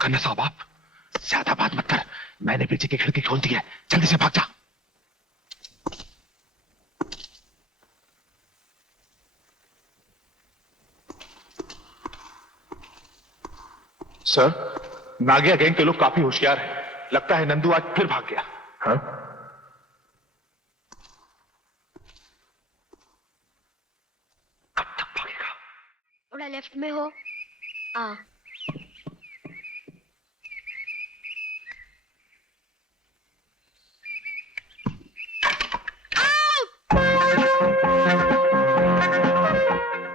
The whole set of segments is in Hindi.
खन्ना साहब, आप ज्यादा बात मत कर। मैंने पीछे की खिड़की खोल दी है, जल्दी से भाग जा। सर, नागिया गैंग के लोग काफी होशियार हैं। लगता है नंदू आज फिर भाग गया। हाँ? कब तक भागेगा? थोड़ा लेफ्ट में हो। हाँ।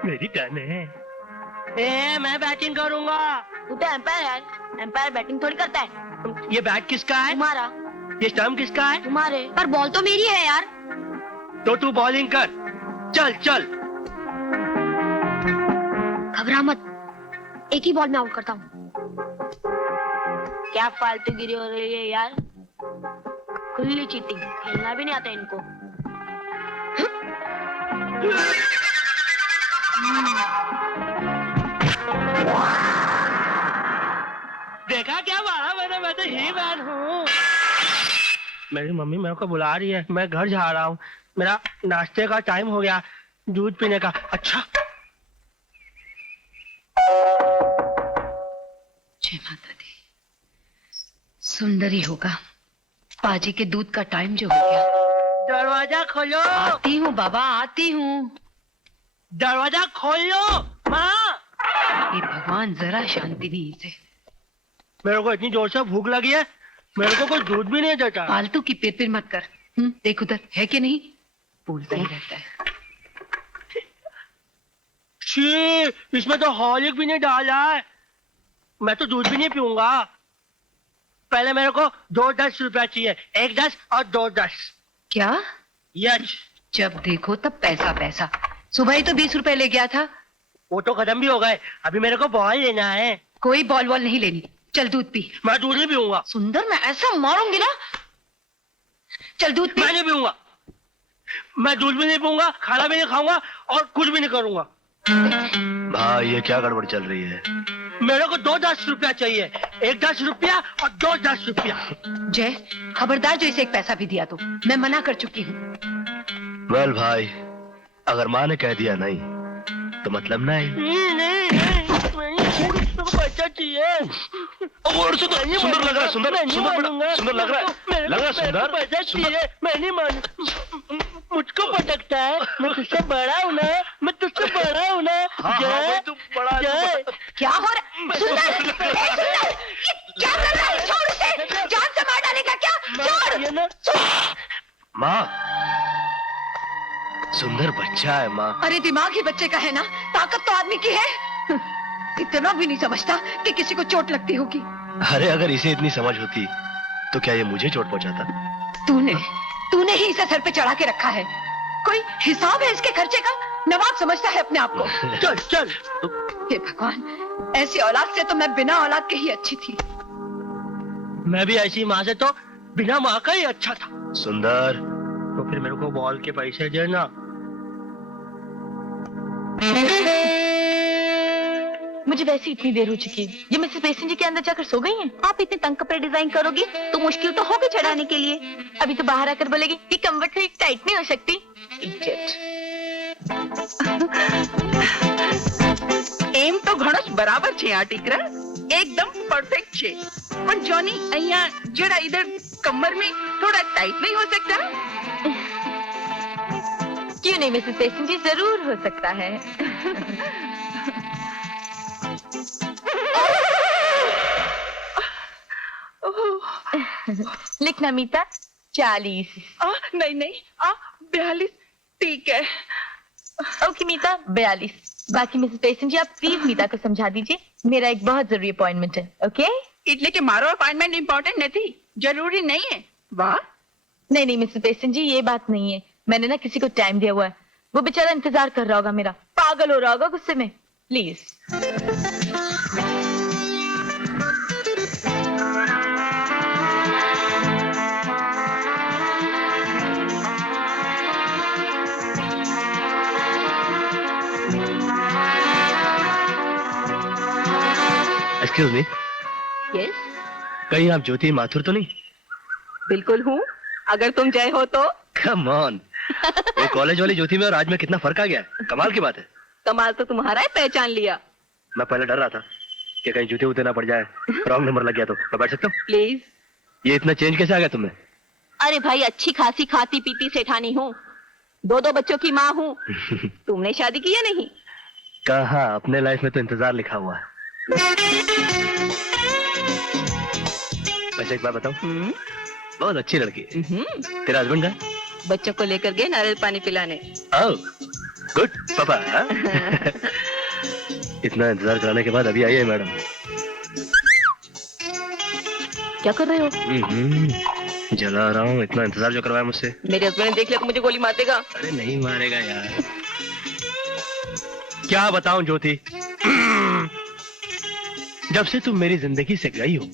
मेरी टर्न है। मैं बैटिंग करूंगा। तू तो एम्पायर है, एम्पायर बैटिंग थोड़ी करता है। ये बैट किसका है? तुम्हारा। ये स्टंप किसका है? तुम्हारे। पर बॉल तो मेरी है यार। तो तू बॉलिंग कर। चल चल। घबरा मत, एक ही बॉल में आउट करता हूँ। क्या फालतूगिरी हो रही है यार, खुली चीटिंग। खेलना भी नहीं आता इनको। देखा क्या मारा मैंने? मैं तो ही मैन हूँ। मेरी मम्मी मेरे को बुला रही है, मैं घर जा रहा हूँ। मेरा नाश्ते का टाइम हो गया, दूध पीने का। अच्छा, जय माता दी। सुंदरी होगा, पाजी के दूध का टाइम जो हो गया। दरवाजा खोलो। आती हूँ बाबा, आती हूँ। दरवाजा खोलो माँ। ये भगवान जरा शांति नहीं इसे। मेरे को इतनी जोर से भूख लगी है, मेरे को कोई दूध भी नहीं देता। फालतू की पिर मत कर। देख उधर है कि नहीं, बोलता ही रहता है। छी, इसमें तो हॉर्लिक्स भी नहीं डाला है। मैं तो दूध भी नहीं पीऊंगा। पहले मेरे को 2 रुपया चाहिए, 1 10 और 2 10। क्या? यस। जब देखो तब पैसा पैसा। सुबह ही तो 20 रुपए ले गया था। वो तो खत्म भी हो गए, अभी मेरे को बॉल लेना है। कोई बॉल वॉल नहीं लेनी, चल दूध पी। मैं दूध नहीं पीऊंगा। सुंदर, मैं ऐसा मारूंगी ना। चल दूध पी। मैं नहीं पीऊंगा। मैं दूध भी नहीं पीऊंगा, खाना भी नहीं खाऊंगा और कुछ भी नहीं करूंगा। भाई ये क्या गड़बड़ चल रही है? मेरे को 2 10 रुपया चाहिए, 1 10 रुपया और 2 10 रुपया। जय, खबरदार जो इसे एक पैसा भी दिया तो। मैं मना कर चुकी हूँ। वेल भाई, अगर माँ ने कह दिया नहीं तो मतलब नहीं। पैसा चाहिए। सुंदर लग रहा है, सुंदर सुंदर लग रहा है, सुंदर। पैसा चाहिए, मैं नहीं मानू। मुझको पटकता है, मैं तुझसे बड़ा हूँ ना, मैं तुझसे बड़ा हूँ ना। जय, जय। क्या हो रहा? सुंदर, सुंदर, ये क्या कर रहा है? छोड़ उसे, जान से मार डालेगा क्या? छोड़। माँ, सुंदर बच्चा है माँ। अरे दिमाग ही बच्चे का है ना, ताकत तो आदमी की है। इतना भी नहीं समझता कि किसी को चोट लगती होगी। अरे अगर इसे इतनी समझ होती तो क्या ये मुझे चोट पहुंचाता? तूने ही इसे सर पे चढ़ा के रखा है। कोई हिसाब है इसके खर्चे का? नवाब समझता है अपने आप को। चल चल। हे भगवान, ऐसी औलाद से तो मैं बिना औलाद के ही अच्छी थी। मैं भी ऐसी माँ से तो बिना माँ का ही अच्छा था। सुंदर, तो फिर मेरे को बॉल के पैसे देना। मुझे वैसे इतनी देर हो चुकी है। ये मिसेस बेसन जी के अंदर जाकर सो गई हैं। आप इतने तंग कपड़े डिजाइन करोगी तो मुश्किल तो होगी चढ़ाने के लिए। अभी तो बाहर आकर बोलेगी कि कम्बट थोड़ी टाइट नहीं हो सकती। इडियट। એમ તો ઘણો જ બરાબર છે આ ટીકરા, એકદમ પરફેક્ટ છે, પણ જોની અહીંયા જરા ઇધર કમર में थोड़ा टाइट नहीं हो सकता? क्यों नहीं मिसेस बेसन जी, जरूर हो सकता है। लिखना मीता 40। नहीं नहीं, 42 ठीक है। ओके मीता 42। बाकी मिसेस बेसन जी आप प्लीज मीता को समझा दीजिए, मेरा एक बहुत जरूरी अपॉइंटमेंट है। ओके? એટલે કે મારો અપॉइंटमेंट इम्पोर्टेंट नहीं, जरूरी नहीं है। वाह, नहीं नहीं मिसेस बेसन जी, ये बात नहीं है। मैंने ना किसी को टाइम दिया हुआ है, वो बेचारा इंतजार कर रहा होगा मेरा, पागल हो रहा होगा गुस्से में। प्लीज। एक्सक्यूज मी, यस कहीं आप ज्योति माथुर तो नहीं? बिल्कुल हूँ, अगर तुम जय हो तो। कम ऑन, वो कॉलेज वाली ज्योति में और आज में कितना फर्क आ गया है। कमाल की बात है। कमाल तो तुम्हारा है, पहचान लिया। मैं पहले डर रहा था कि कहीं जूते उते ना पड़ जाए, रॉन्ग नंबर लग गया तो। मैं बैठ सकता हूँ? प्लीज। ये इतना चेंज कैसे आ गया तुम्हें? अरे भाई, अच्छी खासी खाती पीती सेठानी हूँ, 2 बच्चों की माँ हूँ। तुमने शादी की या नहीं? कहाँ, अपने लाइफ में तो इंतजार लिखा हुआ है। वैसे एक बात बताऊं, बहुत अच्छी लड़की है। तेरा हस्बैंड का? बच्चों को लेकर गए नारियल पानी पिलाने। ओह गुड पापा। इतना इंतजार कराने के बाद अभी आई है मैडम। क्या कर रहे हो? जला रहा हूँ, इतना इंतजार जो करवाया मुझसे। मेरे हस्बैंड ने देख लिया तो मुझे गोली मार देगा। अरे नहीं मारेगा यार। क्या बताऊं ज्योति, जब से तुम मेरी जिंदगी से गई हो,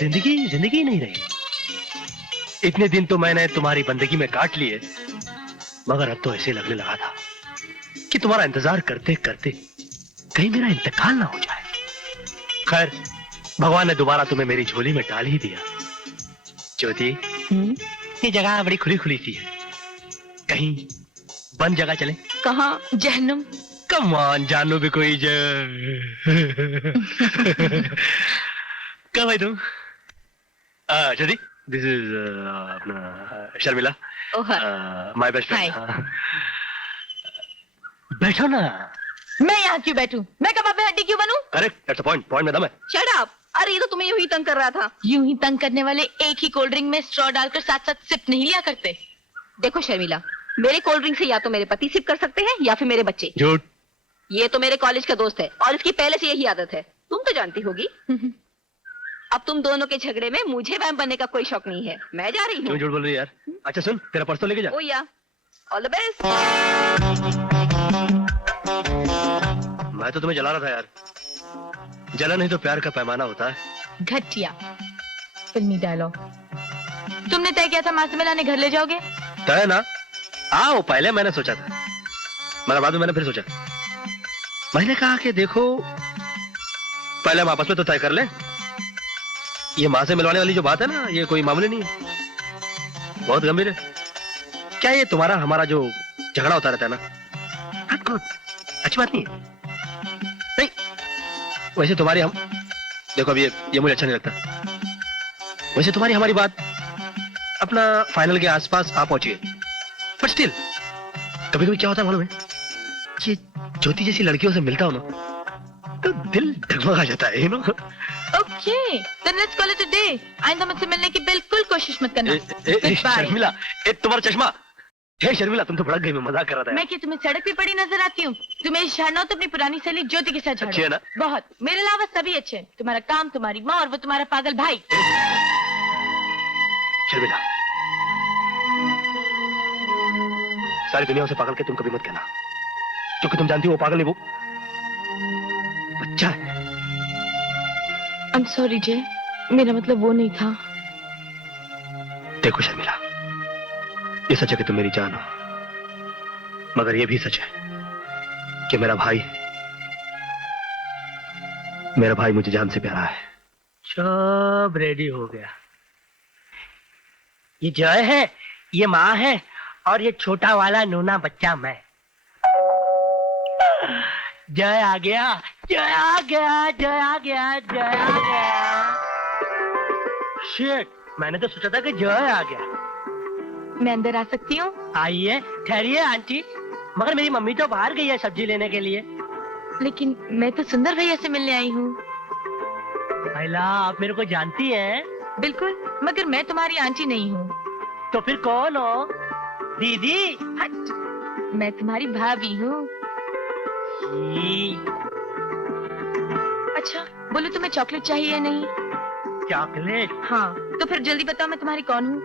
जिंदगी नहीं रही। इतने दिन तो मैंने तुम्हारी बंदगी में काट लिए, मगर अब तो ऐसे लगने लगा था कि तुम्हारा इंतजार करते करते कहीं मेरा इंतकाल ना हो जाए। खैर, भगवान ने दोबारा तुम्हें मेरी झोली में डाल ही दिया। ज्योति, ये जगह बड़ी खुली खुली सी है, कहीं बंद जगह चले? कहाँ? जहन्नुम। कम ऑन, जानू भी कोई कब है तुम? ज्योति, दिस इज अपना शर्मिला, माय बेस्ट फ्रेंड। बैठो ना। मैं यहाँ क्यों बैठूं? मैं कबाब में हड्डी क्यों बनूं? Correct, that's the point, point में दम है। Shut up. अरे ये तो तुम्हें यूं ही तंग कर रहा था। यूं ही तंग करने वाले एक ही कोल्ड ड्रिंक में स्ट्रॉ डालकर साथ साथ सिप नहीं लिया करते। देखो शर्मिला, मेरे कोल्ड ड्रिंक से या तो मेरे पति सिप कर सकते हैं या फिर मेरे बच्चे। झूठ। ये तो मेरे कॉलेज का दोस्त है और इसकी पहले से यही आदत है, तुम तो जानती होगी। अब तुम दोनों के झगड़े में मुझे वैम बनने का कोई शौक नहीं है, मैं जा रही क्यों हूँ। झूठ बोल रही है यार? अच्छा सुन, तेरा पर्स तो लेके जा। ओ या, ऑल द बेस्ट। मैं तो तुम्हें जला रहा था यार। जलन ही तो प्यार का पैमाना होता है। घटिया फिल्मी डायलॉग। तुमने तय किया था माँ से मिलाने घर ले जाओगे? तय ना? आओ, पहले मैंने सोचा था, मगर बाद में मैंने फिर सोचा। मैंने कहा कि देखो, पहले हम आपस में तो तय कर लें। ये माँ से मिलवाने वाली जो बात है ना, ये कोई मामूली नहीं है, बहुत गंभीर है। क्या ये तुम्हारा हमारा जो झगड़ा होता रहता है ना, नॉट गुड, अच्छी बात नहीं है। नहीं, वैसे तुम्हारी हम, देखो अब ये मुझे अच्छा नहीं लगता। वैसे तुम्हारी हमारी बात अपना फाइनल के आसपास आ पहुंची है, बट स्टिल कभी कभी क्या होता है मालूम है, ये ज्योति जैसी लड़कियों से मिलता हूं ना तो दिल डगमगा जाता है, you know. Okay, then let's call it a day. आइंदा मुझसे मिलने की बिल्कुल कोशिश मत करना। शर्मिला, तुम्हारा चश्मा। हे शर्मिला, तुम तो भड़क गई, मैं मजाक कर रहा था। मैं क्या तुम्हें सड़क पे पड़ी नजर आती हूँ? तुम्हें झाड़ना हो तो अपनी पुरानी सहेली ज्योति के साथ अच्छी है झाड़ो। ना? बहुत। मेरे अलावा सभी अच्छे हैं। तुम्हारा काम, तुम्हारी माँ और वो तुम्हारा पागल भाई। शर्मिला, सारी दुनिया उसे पागल के तुम कभी मत कहना, क्योंकि तुम जानती हो वो पागल नहीं, वो बच्चा है। आई एम सॉरी जय, मेरा मतलब वो नहीं था। देखो शर्मिला, ये सच है कि तुम मेरी जान हो, मगर ये भी सच है कि मेरा भाई मुझे जान से प्यारा है। सब रेडी हो गया। ये जय है, ये माँ है, और ये छोटा वाला नूना बच्चा मैं। जय आ गया, जय आ गया, जय आ गया, जय आ गया। शिट, मैंने तो सोचा था कि जय आ गया। मैं अंदर आ सकती हूँ? आइए, ठहरिए आंटी, मगर मेरी मम्मी तो बाहर गई है सब्जी लेने के लिए। लेकिन मैं तो सुंदर भैया से मिलने आई हूँ। महिला, आप मेरे को जानती हैं? बिल्कुल, मगर मैं तुम्हारी आंटी नहीं हूँ। तो फिर कौन हो? दीदी? हट, मैं तुम्हारी भाभी हूँ। अच्छा, बोलो तुम्हें चॉकलेट चाहिए या नहीं? चॉकलेट? हाँ, तो फिर जल्दी बताओ मैं तुम्हारी कौन हूँ?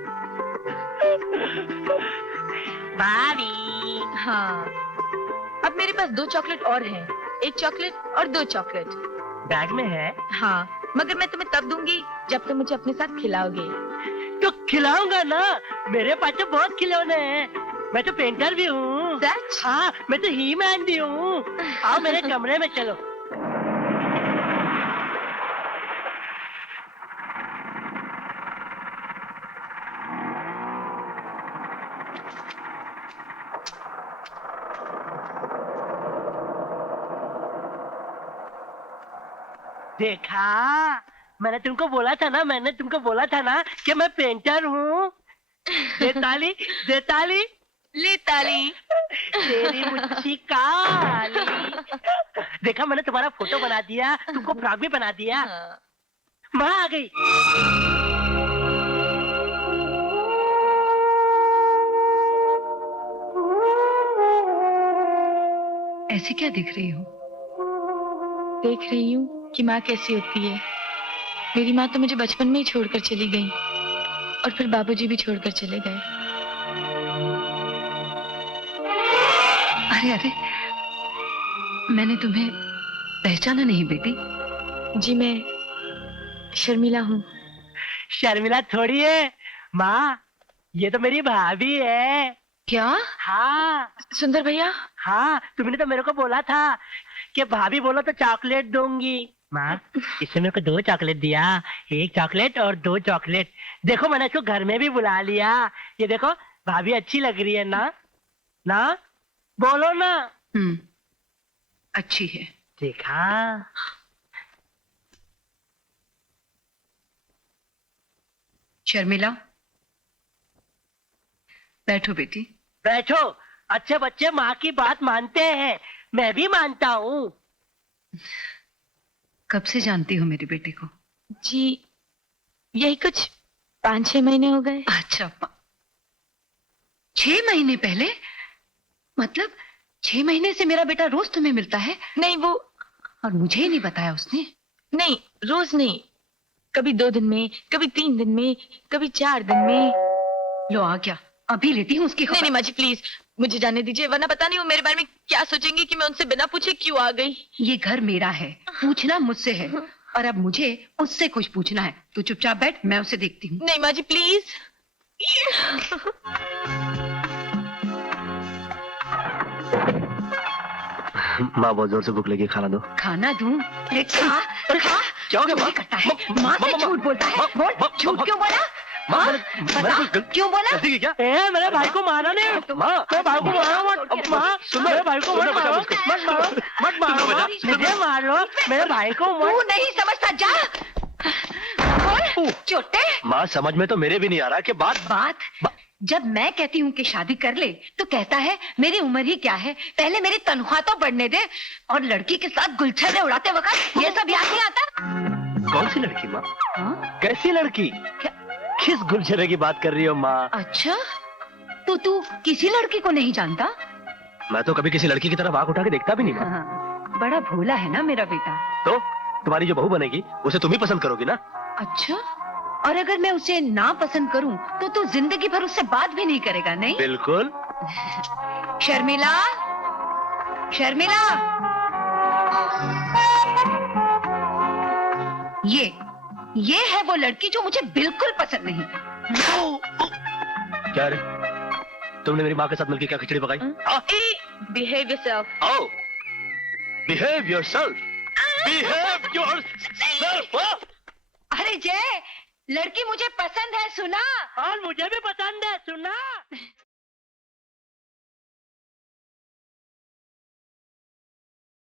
भाभी। हाँ, अब मेरे पास 2 चॉकलेट और हैं, 1 चॉकलेट और 2 चॉकलेट। बैग में है? हाँ, मगर मैं तुम्हें तब दूंगी जब तुम मुझे अपने साथ खिलाओगे। तो खिलाऊंगा ना, मेरे पास तो बहुत खिलौने हैं, मैं तो पेंटर भी हूँ। सच? हाँ, मैं तो ही मैन भी हूँ। आओ मेरे कमरे में चलो। देखा, मैंने तुमको बोला था ना कि मैं पेंटर हूँ। दे ताली, दे ताली। ले ताली। तेरी मुच्छी काली। देखा, मैंने तुम्हारा फोटो बना दिया, तुमको फ्रॉक भी बना दिया। हाँ। माँ आ गई। ऐसे क्या देख रही हो? देख रही हूँ कि माँ कैसी होती है। मेरी माँ तो मुझे बचपन में ही छोड़कर चली गई, और फिर बाबूजी भी छोड़कर चले गए। अरे अरे, मैंने तुम्हें पहचाना नहीं बेटी। जी, मैं शर्मिला हूँ। शर्मिला थोड़ी है माँ, ये तो मेरी भाभी है। क्या? हाँ सुंदर भैया? हाँ, तुमने तो मेरे को बोला था कि भाभी बोलो तो चॉकलेट दूंगी। माँ, इसने मेरे को 2 चॉकलेट दिया, 1 चॉकलेट और 2 चॉकलेट। देखो, मैंने इसको घर में भी बुला लिया। ये देखो, भाभी अच्छी लग रही है ना? ना बोलो ना। अच्छी है। देखा, शर्मिला, बैठो बेटी। बैठो। अच्छे बच्चे माँ की बात मानते हैं, मैं भी मानता हूँ। कब से जानती हो मेरे बेटे को? जी, यही कुछ 5-6 महीने हो गए। अच्छा, 6 महीने पहले? मतलब 6 महीने से मेरा बेटा रोज तुम्हें मिलता है? नहीं, वो और मुझे ही नहीं बताया उसने? नहीं, रोज नहीं, कभी 2 दिन में, कभी 3 दिन में, कभी 4 दिन में। लो आ गया, अभी लेती हूँ उसकी नहीं नहीं माँ जी, प्लीज मुझे जाने दीजिए, वरना पता नहीं वो मेरे बारे में क्या सोचेंगे कि मैं उनसे बिना पूछे क्यों आ गई। ये घर मेरा है, पूछना मुझसे है, और अब मुझे उससे कुछ पूछना है। तू चुपचाप बैठ, मैं उसे देखती हूँ। नहीं माँ जी, प्लीज। माँ, बहुत जोर से भूख लगी, खाना दो। खाना दूं? अरे खा, खा। क्या हो गया माँ? करता है, माँ से झूठ बोलता है। बोल, झूठ क्यों बोला? माँ, बता, क्यों बोला? गलती की क्या? मेरे भाई को मारा नहीं। माँ, मेरे भाई को मारो मत। माँ, मेरे भाई को मत मारो, मत मारो, मत मारो। मुझे मार लो, मेरे भाई को तू मत। नहीं समझता, जा। बोल, चोटे। माँ, समझ में तो मेरे भी नहीं आ रहा कि बात जब मैं कहती हूँ कि शादी कर ले, तो कहता है मेरी उम्र ही क्या है, पहले मेरी तनख्वाह तो बढ़ने दे। और लड़की के साथ गुलछर्रे उड़ाते वक्त ये सब याद नहीं आता? कौन सी लड़की माँ? हाँ? कैसी लड़की? किस गुलछर्रे की बात कर रही हो माँ? अच्छा, तो तू किसी लड़की को नहीं जानता? मैं तो कभी किसी लड़की की तरफ आंख उठा के देखता भी नहीं माँ। हाँ, बड़ा भोला है ना मेरा बेटा। तो तुम्हारी जो बहू बनेगी उसे तुम ही पसंद करोगी ना? अच्छा, और अगर मैं उसे ना पसंद करूं तो तू जिंदगी भर उससे बात भी नहीं करेगा, नहीं? बिल्कुल। शर्मिला, शर्मिला, ये है वो लड़की जो मुझे बिल्कुल पसंद नहीं। क्या रे, तुमने मेरी माँ के साथ मिलकर क्या खिचड़ी पकाई? Behave yourself. Oh, behave yourself. Behave yourself. अरे जय, लड़की मुझे पसंद है, सुना? और मुझे भी पसंद है, सुना?